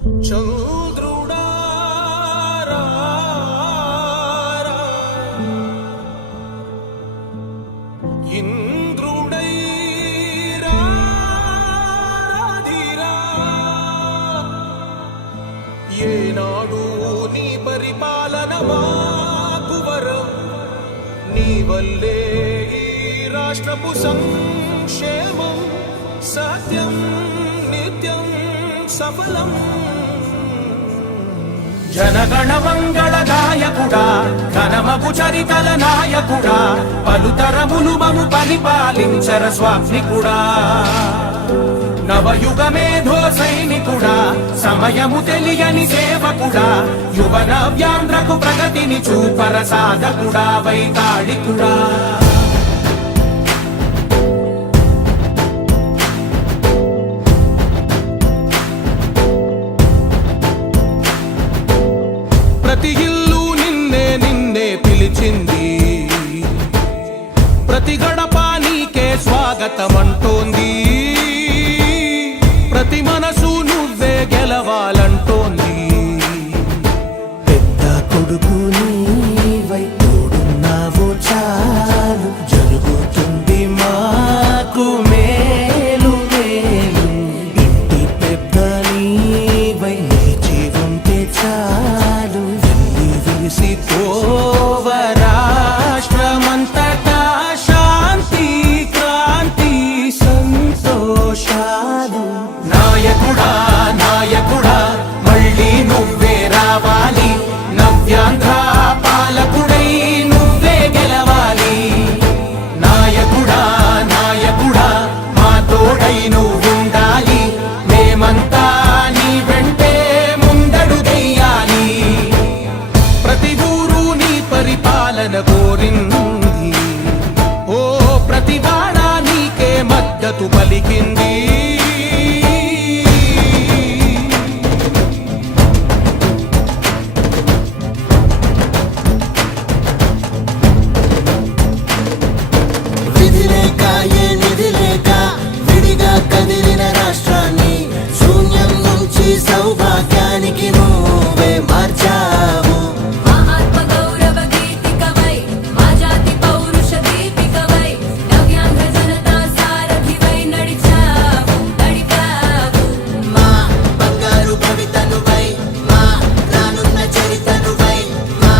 చంద్రుడా ఇంద్రుడై రాధిరా ఏనాడు నీ పరిపాలన మాకు వరం నీ వల్లే ఈ రాష్ట్రపు సంక్షేమం సత్యం నిత్యం సఫలం జనగణ మంగళ గాయకుడా ఘనమగు చరితల నాయకుడా పలుతరములు మము పరిపాలించర స్వామికుడా నవయుగ మేధో సైనికుడా సమయము తెలియని సేవకుడా యువ నవ్యాంధ్రకు ప్రగతిని చూపర సాధకుడా వైతాళికుడా ప్రతి ఇల్లు నిన్నే నిన్నే పిలిచింది ప్రతి గడప నీకే స్వాగతమంటోంది ప్రతి మనసు నువ్వే గెలవాలంటోంది పెద్ద కొడుకు నీవై తోడున్నావు చాలు జరుగుతుంది మాకు మేలు మేలు ఇంటి పెద్ద నీవై నిలిచి ఉంటే చాలు విరిసి పోవ రాష్ట్రమంతటా శాంతి క్రాంతి సంతోషాలు నాయకుడా నాయకుడా మళ్ళీ నువ్వే రావాలి నవ్యాంధ్ర పాలకుడై నువ్వే గెలవాలి నాయకుడా నాయకుడా మా తోడై నువ్వుండాలి మేమంతా నీ వెంటే ముందడుగెయ్యాలి ప్రతి ఊరు నీ పరిపాలన కోరింది ఓ ప్రతివాడ నీకే మద్దతు పలికింది విధిలేక ఏ నిధిలేక విడిగా కదిలిన రాష్ట్రాన్ని శూన్యం నుంచి సౌభాగ్య